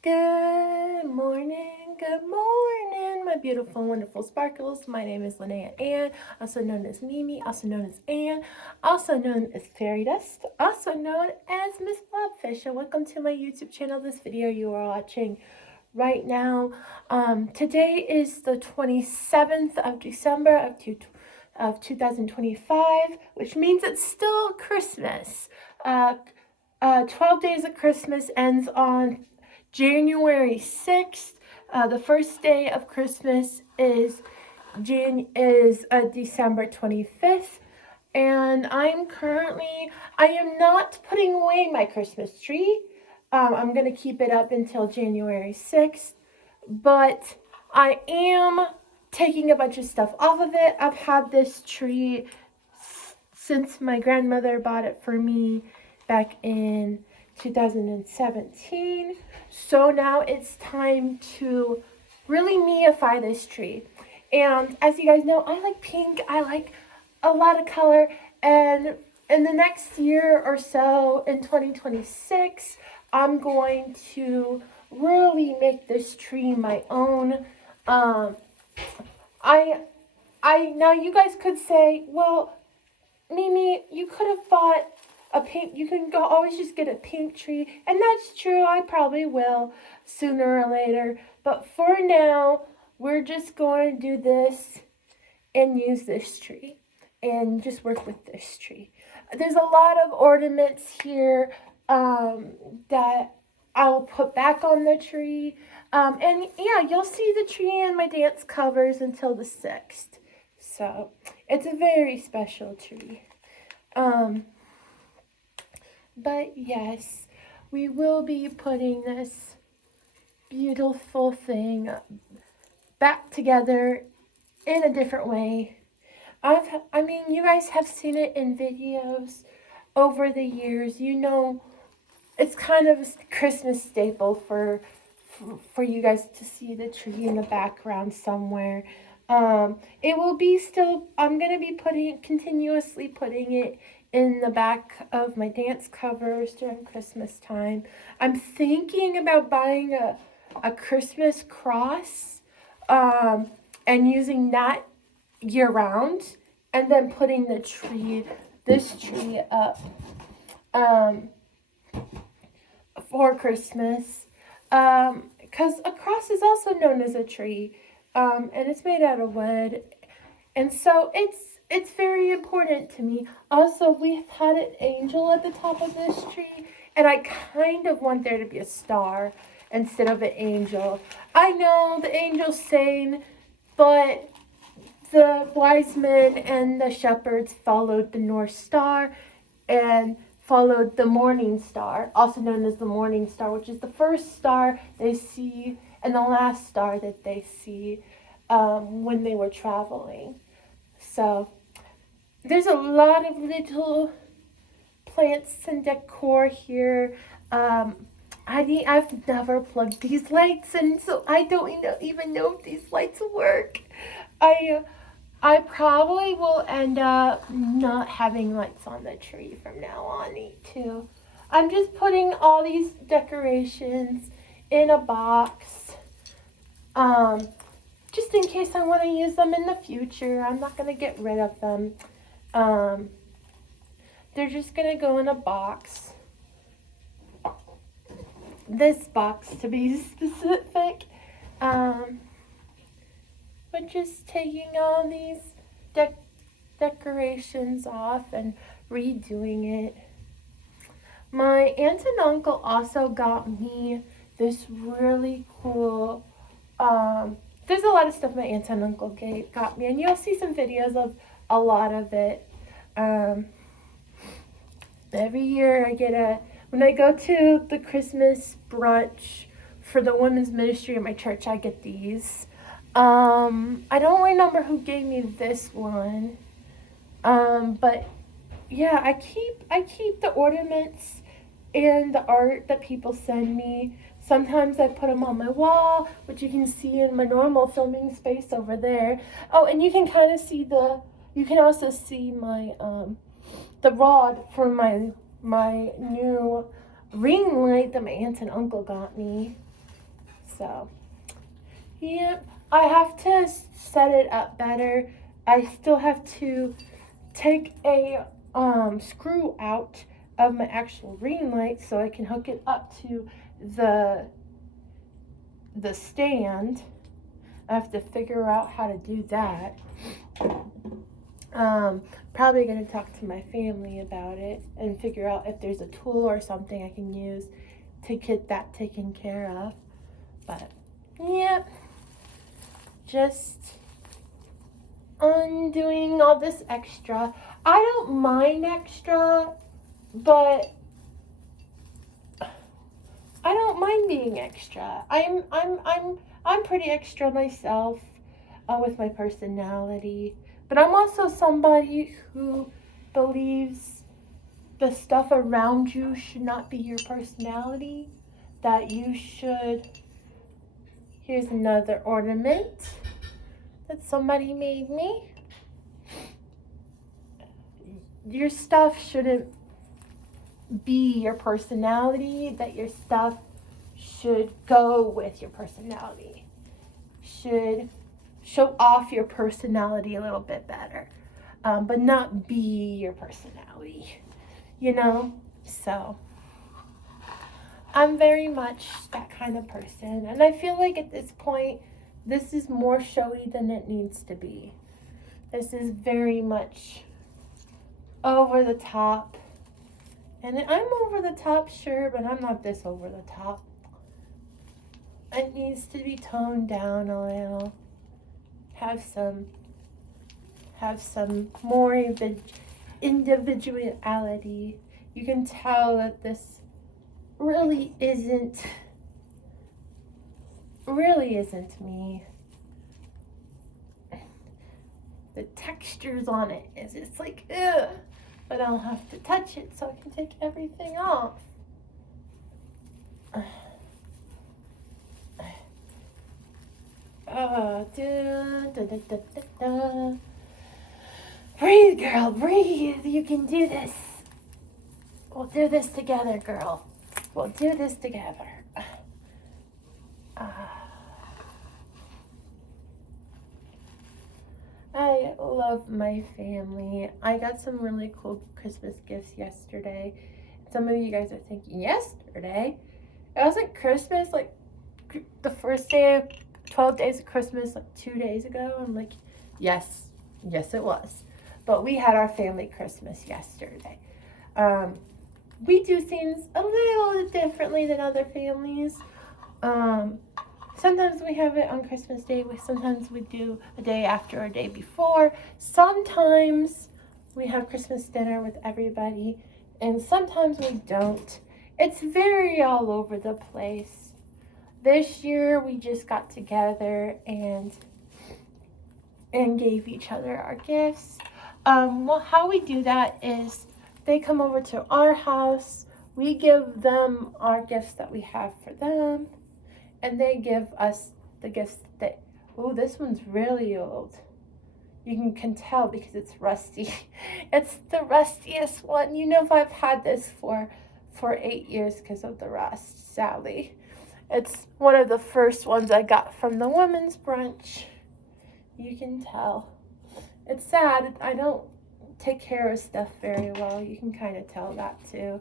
Good morning, my beautiful, wonderful sparkles. My name is Linnea Ann, also known as Mimi, also known as Ann, also known as Fairy Dust, also known as Miss Blobfish. And welcome to my YouTube channel. This video you are watching right now. Today is the 27th of December of 2025, which means it's still Christmas. 12 Days of Christmas ends on January 6th. The first day of Christmas is December 25th. And I am not putting away my Christmas tree. I'm going to keep it up until January 6th. But I am taking a bunch of stuff off of it. I've had this tree since my grandmother bought it for me back in 2017. So now it's time to really meify this tree. And as you guys know, I like pink. I like a lot of color. And in the next year or so, in 2026, I'm going to really make this tree my own. Now you guys could say, well, Mimi, you could have bought a pink, you can always just get a pink tree, and that's true, I probably will sooner or later, but for now, we're just going to do this and use this tree, and just work with this tree. There's a lot of ornaments here that I will put back on the tree, and yeah, you'll see the tree in my dance covers until the 6th, so it's a very special tree. But yes, we will be putting this beautiful thing back together in a different way. You guys have seen it in videos over the years. You know, it's kind of a Christmas staple for you guys to see the tree in the background somewhere. It will be still, I'm going to be continuously putting it in the back of my dance covers during Christmas time. I'm thinking about buying a Christmas cross, and using that year round, and then putting this tree up, for Christmas, because a cross is also known as a tree, and it's made out of wood, and so it's very important to me. Also, we've had an angel at the top of this tree, and I kind of want there to be a star instead of an angel. I know the angel's sane, but the wise men and the shepherds followed the North Star and followed the morning star, also known as the morning star, which is the first star they see and the last star that they see when they were traveling. So there's a lot of little plants and decor here. I've never plugged these lights, and so I don't even know if these lights work. I probably will end up not having lights on the tree from now on too. I'm just putting all these decorations in a box, just in case I want to use them in the future. I'm not going to get rid of them. They're just going to go in a box. This box, to be specific. But just taking all these decorations off and redoing it. My aunt and uncle also got me this really cool, there's a lot of stuff my aunt and uncle got me, and you'll see some videos of a lot of it. Every year when I go to the Christmas brunch for the women's ministry at my church, I get these. I don't remember who gave me this one. But yeah, I keep the ornaments and the art that people send me. Sometimes I put them on my wall, which you can see in my normal filming space over there. Oh, and you can kind of see you can also see my, the rod for my new ring light that my aunt and uncle got me. So, yep, I have to set it up better. I still have to take a screw out of my actual ring light so I can hook it up to the stand. I have to figure out how to do that. Probably going to talk to my family about it and figure out if there's a tool or something I can use to get that taken care of. But, yep, just undoing all this extra. I don't mind extra, but I don't mind being extra. I'm pretty extra myself with my personality. But I'm also somebody who believes the stuff around you should not be your personality. That you should... Here's another ornament that somebody made me. Your stuff shouldn't be your personality. That your stuff should go with your personality. Should show off your personality a little bit better, but not be your personality, you know? So, I'm very much that kind of person, and I feel like at this point, this is more showy than it needs to be. This is very much over the top, and I'm over the top, sure, but I'm not this over the top. It needs to be toned down a little. Have some more individuality. You can tell that this really isn't me. The textures on it is just like, ugh. But I'll have to touch it so I can take everything off. Breathe, girl, breathe. You can do this. We'll do this together, girl. We'll do this together. I love my family. I got some really cool Christmas gifts yesterday. Some of you guys are thinking, yesterday? It wasn't Christmas, like the first day of 12 days of Christmas, like 2 days ago. I'm like, yes it was. But we had our family Christmas yesterday. We do things a little differently than other families. Sometimes we have it on Christmas Day. Sometimes we do a day after or a day before. Sometimes we have Christmas dinner with everybody. And sometimes we don't. It's very all over the place. This year we just got together and gave each other our gifts. Well, how we do that is they come over to our house. We give them our gifts that we have for them. And they give us the gifts that, oh, this one's really old. You can tell because it's rusty. It's the rustiest one. You know, if I've had this for 8 years because of the rust, sadly. It's one of the first ones I got from the women's brunch. You can tell. It's sad. I don't take care of stuff very well. You can kind of tell that too.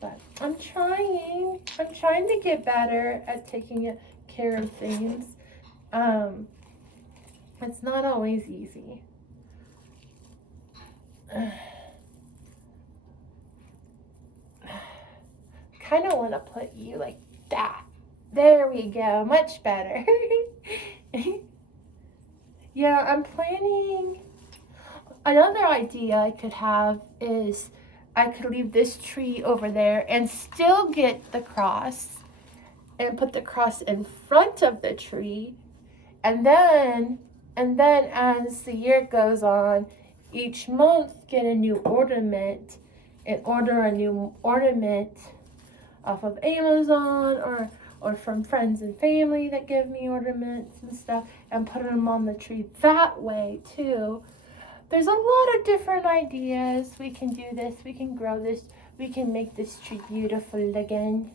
But I'm trying to get better at taking care of things. It's not always easy. Kind of want to put you like that. There we go. Much better. Yeah, I'm planning. Another idea I could have is I could leave this tree over there and still get the cross and put the cross in front of the tree. And then as the year goes on, each month get a new ornament and order a new ornament off of Amazon or from friends and family that give me ornaments and stuff and put them on the tree that way too. There's a lot of different ideas. We can do this. We can grow this. We can make this tree beautiful again.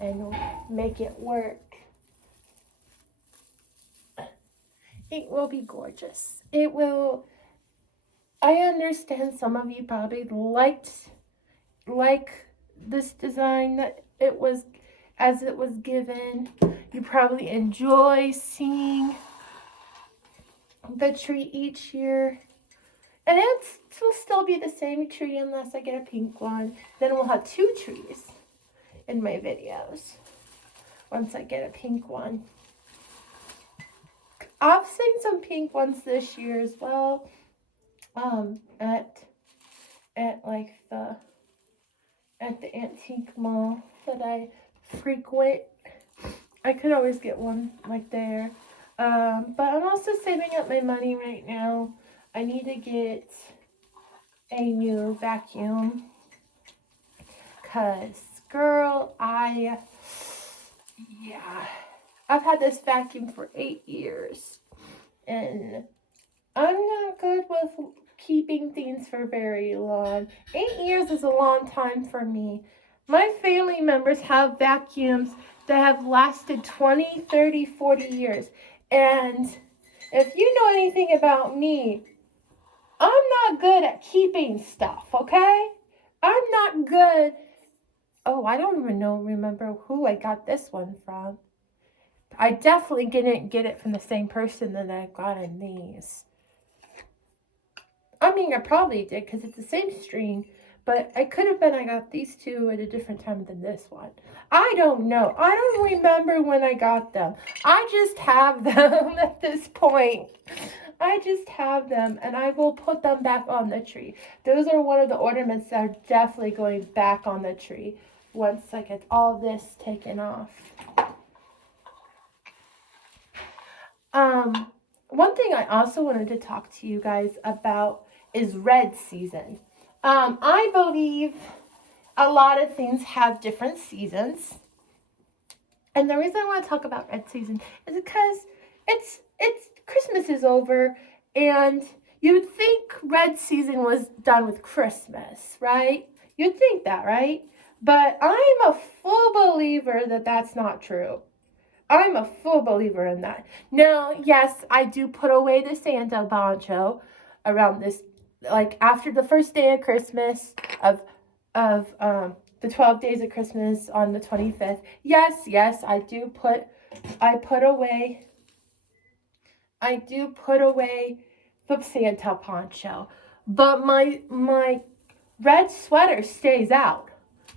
and make it work. It will be gorgeous. It will. I understand some of you probably like this design that it was as it was given. You probably enjoy seeing the tree each year. And it will still be the same tree unless I get a pink one. Then we'll have 2 trees in my videos once I get a pink one. I've seen some pink ones this year as well. At like the antique mall that I frequent. I could always get one like there. But I'm also saving up my money right now. I need to get a new vacuum. Cause girl, I've had this vacuum for 8 years. And I'm not good with keeping things for very long. 8 years is a long time for me. My family members have vacuums that have lasted 20, 30, 40 years. And if you know anything about me, I'm not good at keeping stuff, okay? I'm not good. Oh, I don't even remember who I got this one from. I definitely didn't get it from the same person that I got in these. I mean, I probably did because it's the same string, but it could have been I got these 2 at a different time than this one. I don't know. I don't remember when I got them. I just have them at this point. I just have them, and I will put them back on the tree. Those are one of the ornaments that are definitely going back on the tree once I get all this taken off. One thing I also wanted to talk to you guys about is red season. I believe a lot of things have different seasons. And the reason I want to talk about red season is because it's Christmas is over, and you'd think red season was done with Christmas, right? You'd think that, right? But I'm a full believer that that's not true. I'm a full believer in that. Now, yes, I do put away the Santa poncho around this, like after the first day of Christmas of the 12 days of Christmas on the 25th. Yes, I put away the Santa poncho, but my red sweater stays out.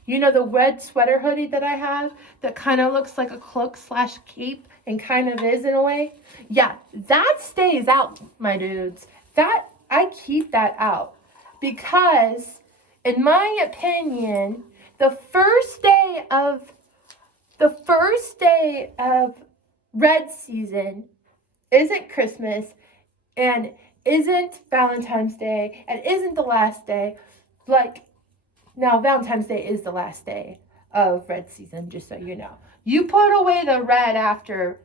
You know the red sweater hoodie that I have that kind of looks like a cloak/cape and kind of is in a way? Yeah, that stays out, my dudes. I keep that out because, in my opinion, the first day of red season isn't Christmas and isn't Valentine's Day and isn't the last day. Now, Valentine's Day is the last day of red season, just so you know. You put away the red after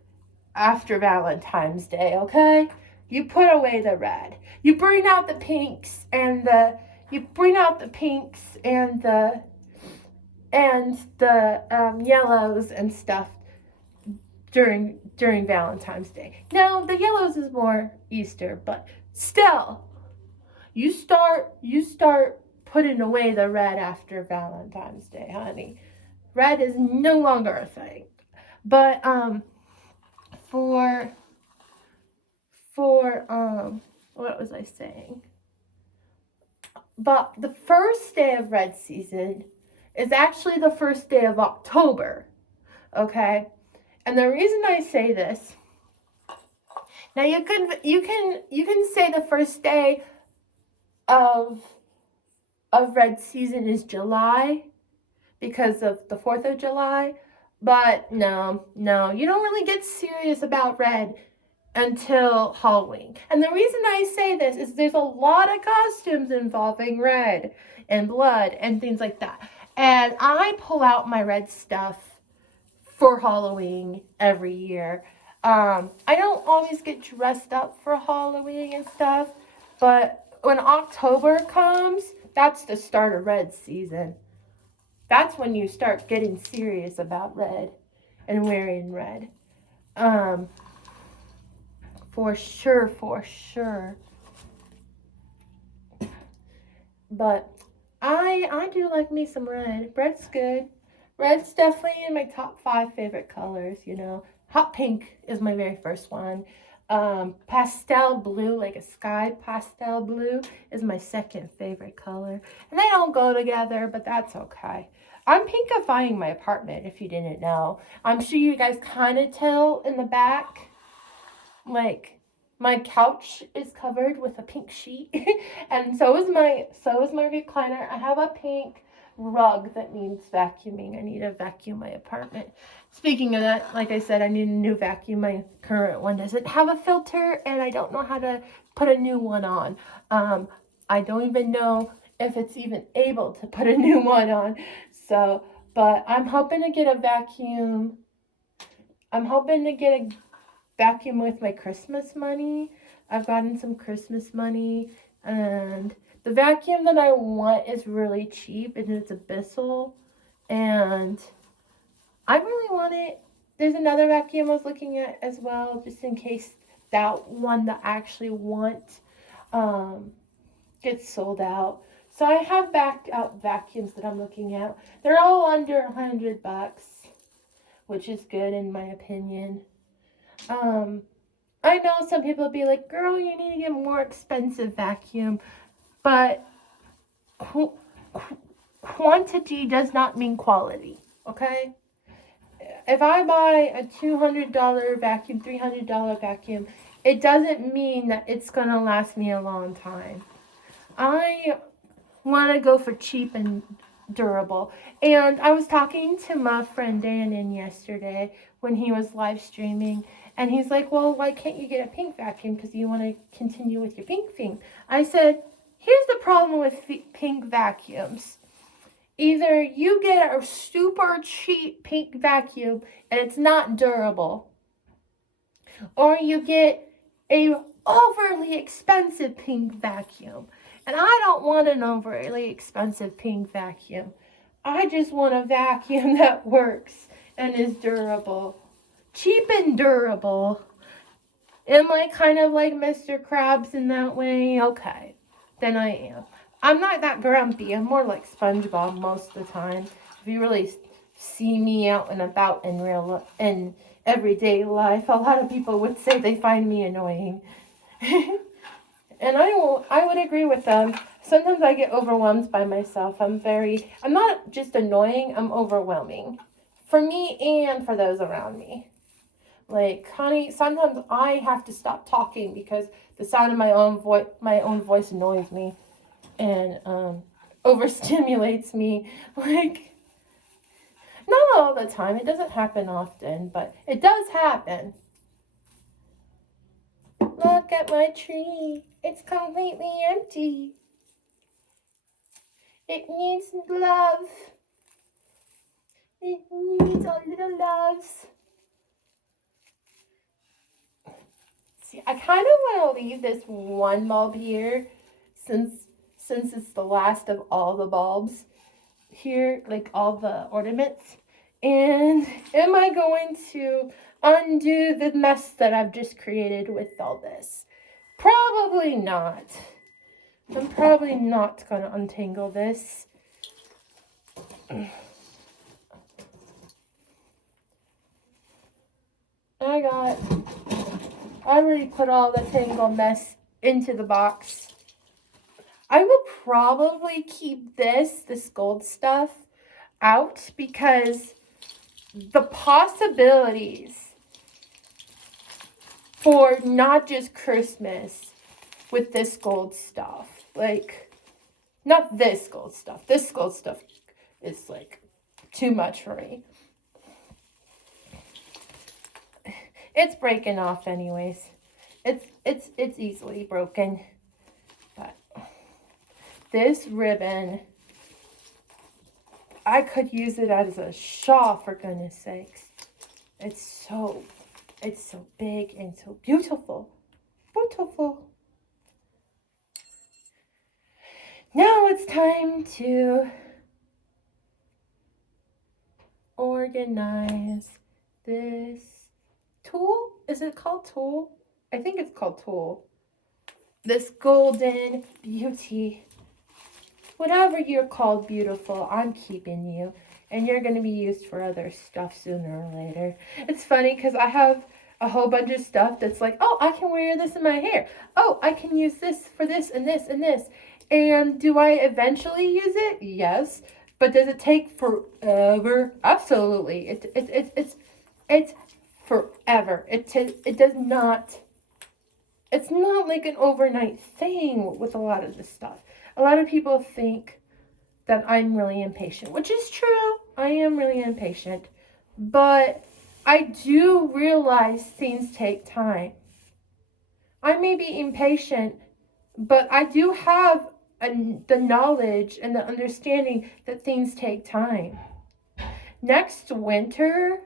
Valentine's Day, okay? You put away the red. You bring out the pinks and the yellows and stuff during Valentine's Day. Now, the yellows is more Easter, but still, you start putting away the red after Valentine's Day, honey. Red is no longer a thing. But for what was I saying? But the first day of red season is actually the first day of October. Okay? And the reason I say this, now you can say the first day of red season is July because of the 4th of July, but no, you don't really get serious about red until Halloween. And the reason I say this is there's a lot of costumes involving red and blood and things like that. And I pull out my red stuff for Halloween every year. I don't always get dressed up for Halloween and stuff, but when October comes, that's the start of red season. That's when you start getting serious about red and wearing red. Um, for sure, for sure. But I do like me some red. Red's good. Red's definitely in my top 5 favorite colors, you know. Hot pink is my very first one. Pastel blue, like a sky pastel blue, is my second favorite color. And they don't go together, but that's okay. I'm pinkifying my apartment, if you didn't know. I'm sure you guys kind of tell in the back. Like, my couch is covered with a pink sheet, and so is my recliner. I have a pink rug that needs vacuuming. I need to vacuum my apartment. Speaking of that, like I said, I need a new vacuum. My current one doesn't have a filter, and I don't know how to put a new one on. I don't even know if it's even able to put a new one on. So, but I'm hoping to get a vacuum. I'm hoping to get a vacuum with my Christmas money. I've gotten some Christmas money, and the vacuum that I want is really cheap, and it's a Bissell, and I really want it. There's another vacuum I was looking at as well, just in case that one that I actually want um, gets sold out. So I have backed out vacuums that I'm looking at. They're all under $100, which is good in my opinion. Um, I know some people will be like, girl, you need to get a more expensive vacuum, but quantity does not mean quality, okay? If I buy a $200 vacuum, $300 vacuum, it doesn't mean that it's going to last me a long time. I want to go for cheap and durable. And I was talking to my friend Dan yesterday when he was live streaming, and he's like, well, why can't you get a pink vacuum because you want to continue with your pink thing? I said, here's the problem with pink vacuums. Either you get a super cheap pink vacuum and it's not durable, or you get a overly expensive pink vacuum. And I don't want an overly expensive pink vacuum. I just want a vacuum that works and is durable. Cheap and durable. Am I kind of like Mr. Krabs in that way? Okay, then I am. I'm not that grumpy. I'm more like SpongeBob most of the time. If you really see me out and about in everyday life, a lot of people would say they find me annoying. And I would agree with them. Sometimes I get overwhelmed by myself. I'm not just annoying, I'm overwhelming. For me and for those around me. Like, honey, sometimes I have to stop talking because the sound of my own voice annoys me and overstimulates me. Like, not all the time. It doesn't happen often, but it does happen. Look at my tree. It's completely empty. It needs love. It needs a little love. See, I kind of want to leave this one bulb here since it's the last of all the bulbs here, like all the ornaments. And am I going to undo the mess that I've just created with all this? Probably not. I'm probably not going to untangle this. I already put all the tangle mess into the box. I will probably keep this gold stuff out because the possibilities for not just Christmas with this gold stuff, like, not this gold stuff is like too much for me. It's breaking off anyways. It's easily broken. But this ribbon, I could use it as a shawl, for goodness sakes. It's so big and so beautiful. Beautiful. Now it's time to organize this tool. Is it called tool? I think it's called tool. This golden beauty. Whatever you're called beautiful, I'm keeping you. And you're going to be used for other stuff sooner or later. It's funny because I have a whole bunch of stuff that's like, oh, I can wear this in my hair. Oh, I can use this for this and this and this. And do I eventually use it? Yes. But does it take forever? Absolutely. It's forever. It does not. It's not like an overnight thing with a lot of this stuff. A lot of people think that I'm really impatient, which is true. I am really impatient. But I do realize things take time. I may be impatient, but I do have the knowledge and the understanding that things take time. Next winter,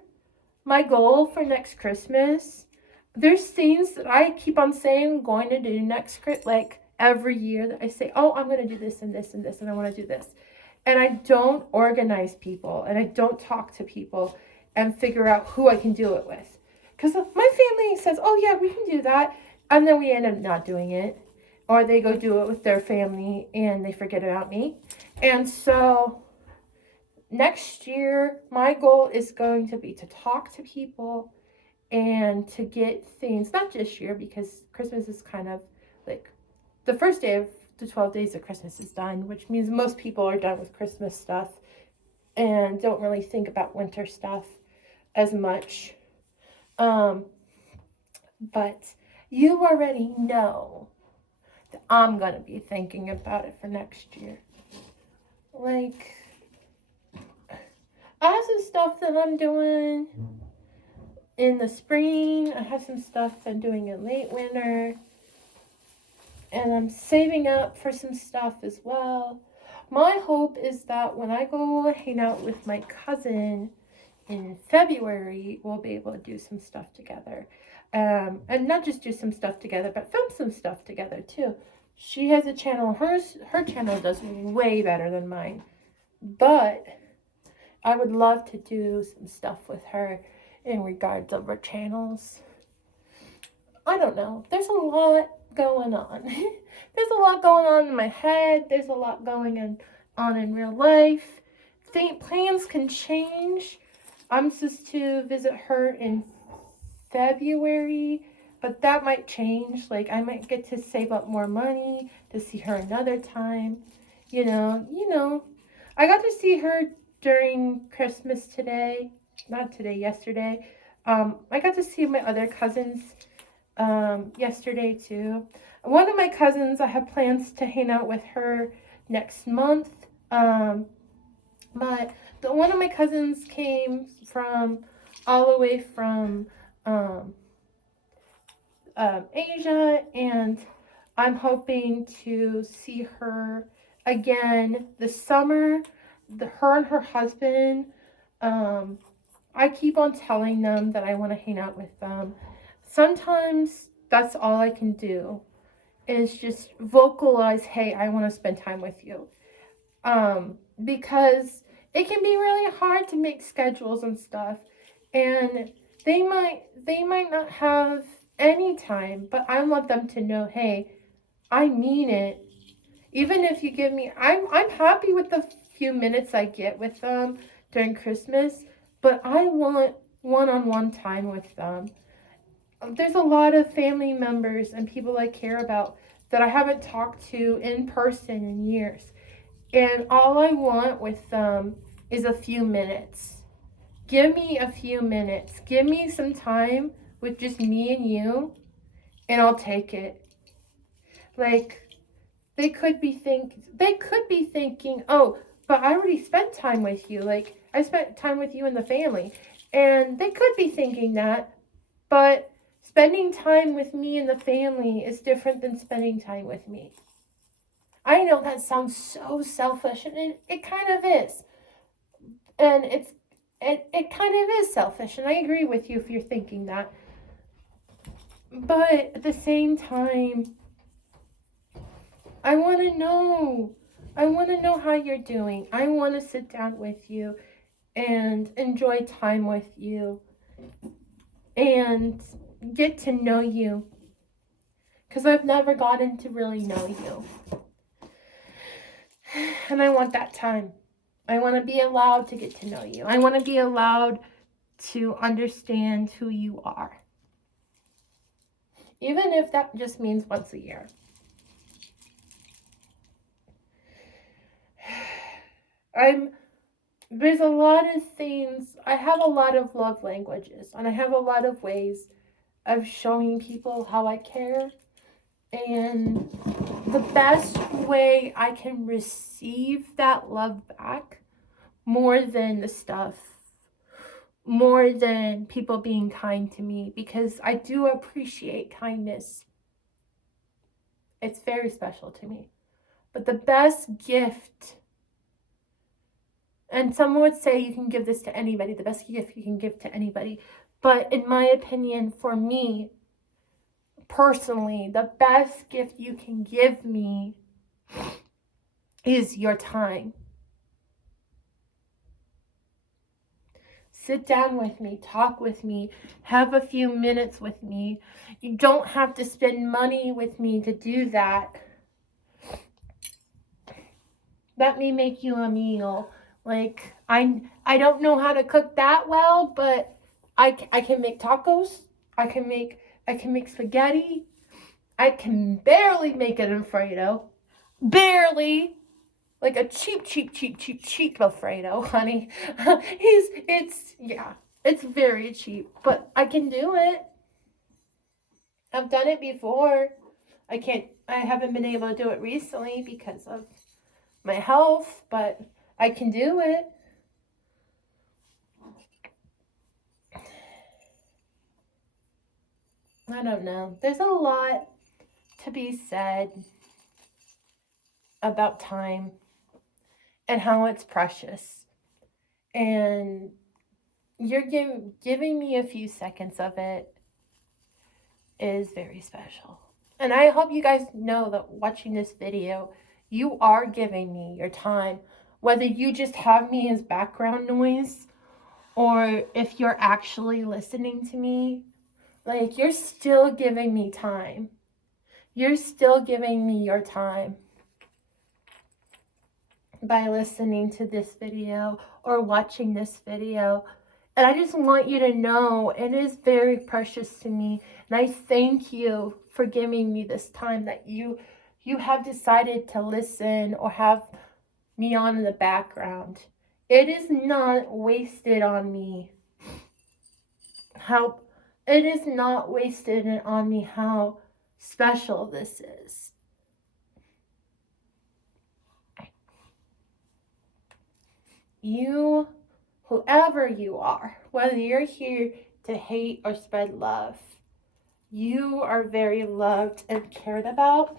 my goal for next Christmas, there's things that I keep on saying I'm going to do next, like every year that I say, oh, I'm going to do this and this and this, and I want to do this. And I don't organize people, and I don't talk to people and figure out who I can do it with. Because my family says, oh, yeah, we can do that. And then we end up not doing it. Or they go do it with their family, and they forget about me. And so next year, my goal is going to be to talk to people and to get things, not this year, because Christmas is kind of like the first day of the 12 days of Christmas is done, which means most people are done with Christmas stuff and don't really think about winter stuff as much. But you already know that I'm going to be thinking about it for next year. Like, I have some stuff that I'm doing in the spring. I have some stuff I'm doing in late winter. And I'm saving up for some stuff as well. My hope is that when I go hang out with my cousin in February, we'll be able to do some stuff together. And not just do some stuff together, but film some stuff together too. She has a channel. Her channel does way better than mine. But I would love to do some stuff with her in regards of her channels. I don't know. There's a lot going on. There's a lot going on in my head. There's a lot going on in real life. Plans can change. I'm supposed to visit her in February, but that might change. Like, I might get to save up more money to see her another time. You know. I got to see her during Christmas today. Not today, yesterday. I got to see my other cousins yesterday too. One of my cousins, I have plans to hang out with her next month. But one of my cousins came from all the way from Asia, and I'm hoping to see her again this summer. Her and her husband. I keep on telling them that I want to hang out with them. Sometimes that's all I can do is just vocalize, hey, I want to spend time with you. Because it can be really hard to make schedules and stuff, and they might not have any time, but I want them to know, hey, I mean it. Even if you give me, I'm happy with the few minutes I get with them during Christmas, but I want one-on-one time with them. There's a lot of family members and people I care about that I haven't talked to in person in years. And all I want with them is a few minutes. Give me a few minutes. Give me some time with just me and you, and I'll take it. Like, they could be thinking, oh, but I already spent time with you. Like, I spent time with you and the family. And they could be thinking that, but spending time with me and the family is different than spending time with me. I know that sounds so selfish, and it kind of is. And it kind of is selfish, and I agree with you if you're thinking that. But at the same time, I want to know how you're doing. I want to sit down with you and enjoy time with you and get to know you, because I've never gotten to really know you. And I want that time. I want to be allowed to get to know you. I want to be allowed to understand who you are. Even if that just means once a year. There's a lot of things. I have a lot of love languages, and I have a lot of ways of showing people how I care. And the best way I can receive that love back, more than the stuff, more than people being kind to me, because I do appreciate kindness. It's very special to me. But the best gift, and someone would say you can give this to anybody, the best gift you can give to anybody. But in my opinion, for me, personally, the best gift you can give me is your time. Sit down with me, talk with me, have a few minutes with me. You don't have to spend money with me to do that. Let me make you a meal. Like, I don't know how to cook that well, but I can make tacos. I can make spaghetti. I can barely make an Alfredo. Barely. Like a cheap Alfredo, honey. It's very cheap, but I can do it. I've done it before. I haven't been able to do it recently because of my health, but I can do it. I don't know. There's a lot to be said about time and how it's precious. And you're giving me a few seconds of it is very special. And I hope you guys know that watching this video, you are giving me your time. Whether you just have me as background noise, or if you're actually listening to me, like, you're still giving me time. You're still giving me your time by listening to this video or watching this video. And I just want you to know it is very precious to me. And I thank you for giving me this time that you have decided to listen or have me on in the background. It is not wasted on me. It is not wasted on me how special this is. You, whoever you are, whether you're here to hate or spread love, you are very loved and cared about.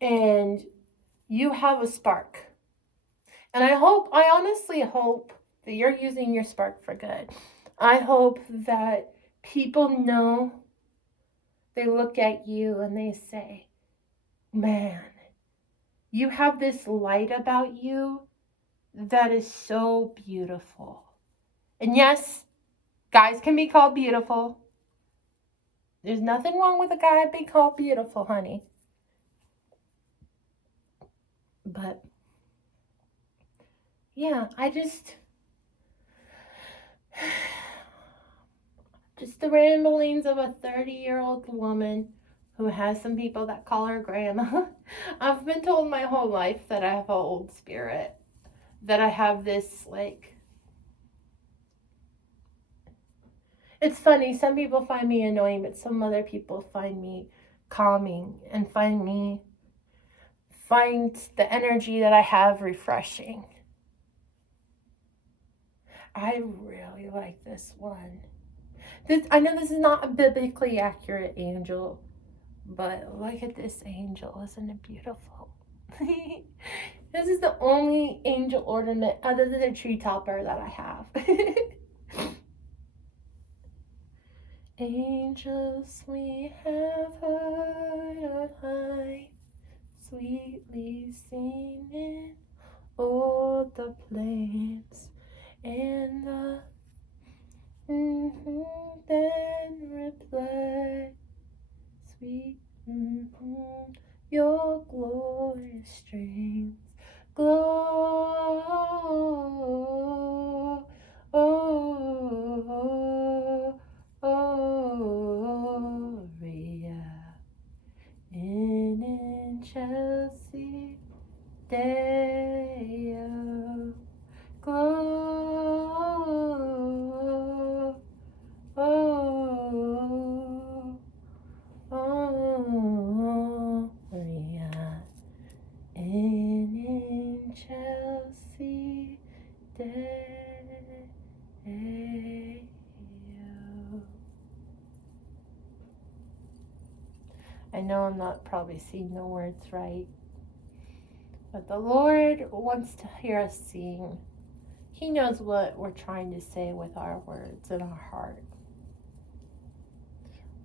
And you have a spark. And I honestly hope that you're using your spark for good. I hope that people know, they look at you and they say, man, you have this light about you that is so beautiful. And yes, guys can be called beautiful. There's nothing wrong with a guy being called beautiful, honey. But yeah, just the ramblings of a 30-year-old woman who has some people that call her grandma. I've been told my whole life that I have an old spirit, that I have this, like, it's funny, some people find me annoying, but some other people find me calming and find the energy that I have refreshing. I really like this one. I know this is not a biblically accurate angel, but look at this angel. Isn't it beautiful? This is the only angel ornament other than a tree topper that I have. Angels we have heard on high, sweetly singing all the plants and the then reply, sweet your glorious strength glow. Gloria in Chelsea Deo. Gloria in Chelsea Deo. I know I'm not probably saying the words right, but the Lord wants to hear us sing. He knows what we're trying to say with our words in our heart.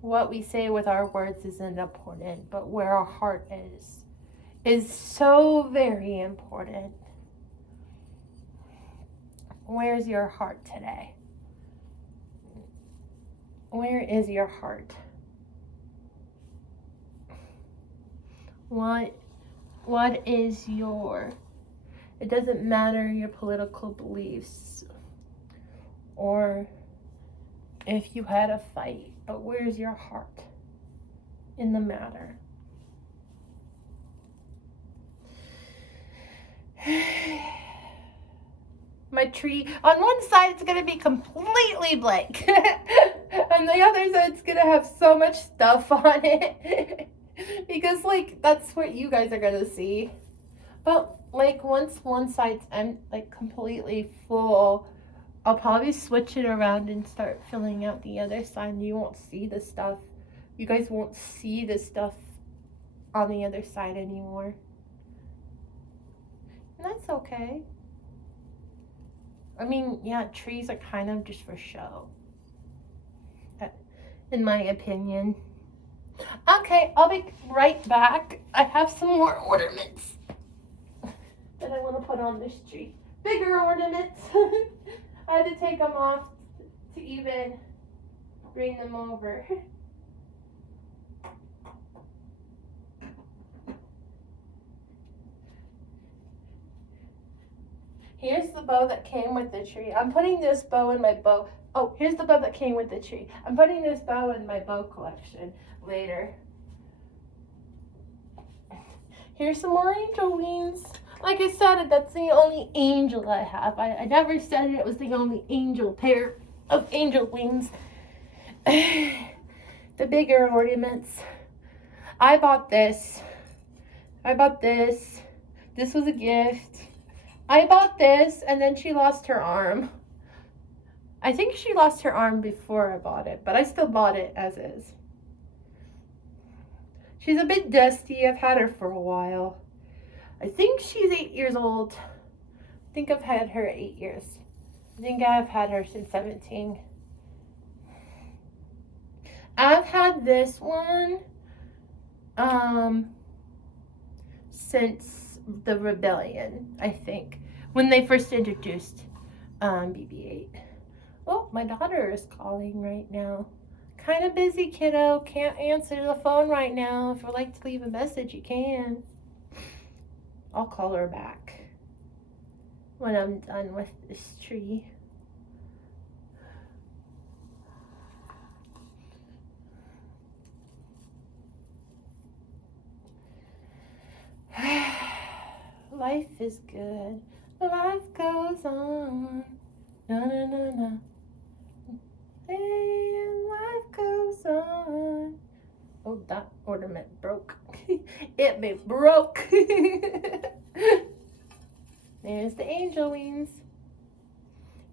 What we say with our words isn't important, but where our heart is so very important. Where's your heart today? Where is your heart? What is your, it doesn't matter your political beliefs or if you had a fight, but where's your heart in the matter? My tree, on one side it's going to be completely blank. On the other side it's going to have so much stuff on it. Because like that's what you guys are going to see. But like once one side's like completely full, I'll probably switch it around and start filling out the other side, and you won't see the stuff. You guys won't see the stuff on the other side anymore. And that's okay. I mean, yeah, trees are kind of just for show, in my opinion. Okay, I'll be right back. I have some more ornaments that I want to put on this tree. Bigger ornaments. I had to take them off to even bring them over. Here's the bow that came with the tree. I'm putting this bow in my bow. Oh, here's the bow that came with the tree. I'm putting this bow in my bow collection later. Here's some more angel wings. Like I said, that's the only angel I have. I never said it was the only angel pair of angel wings. The bigger ornaments. I bought this. This was a gift. I bought this, and then she lost her arm. I think she lost her arm before I bought it, but I still bought it as is. She's a bit dusty. I've had her for a while. I think she's 8 years old. I think I've had her 8 years. I think I've had her since 17. I've had this one since the rebellion, I think, when they first introduced BB-8. Oh, my daughter is calling right now. Kind of busy, kiddo. Can't answer the phone right now. If you'd like to leave a message, you can. I'll call her back when I'm done with this tree. Life is good. Life goes on. Na na na na. Hey, life goes on. Oh, that ornament broke. It be broke. There's the angel wings.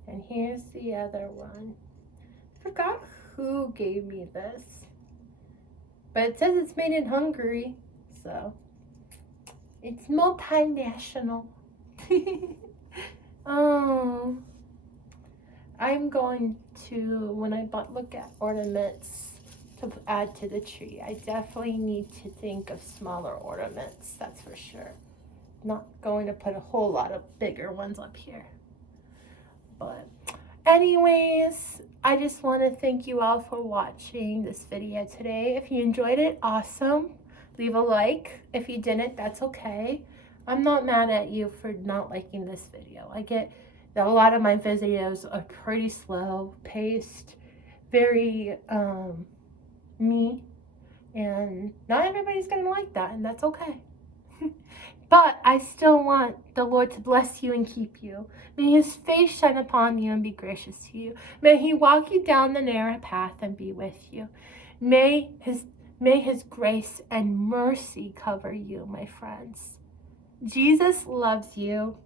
And here's the other one. Forgot who gave me this. But it says it's made in Hungary. So, it's multinational. I'm going to, when I look at ornaments, to add to the tree. I definitely need to think of smaller ornaments, that's for sure. Not going to put a whole lot of bigger ones up here. But anyways, I just want to thank you all for watching this video today. If you enjoyed it, awesome. Leave a like. If you didn't, that's okay. I'm not mad at you for not liking this video. I get that a lot of my videos are pretty slow paced, very me, and not everybody's gonna like that, and that's okay. But I still want the Lord to bless you and keep you. May his face shine upon you and be gracious to you. May he walk you down the narrow path and be with you. May his grace and mercy cover you, my friends. Jesus loves you,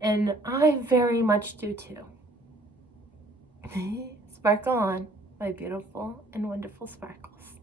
and I very much do too. Sparkle on, my beautiful and wonderful sparkles.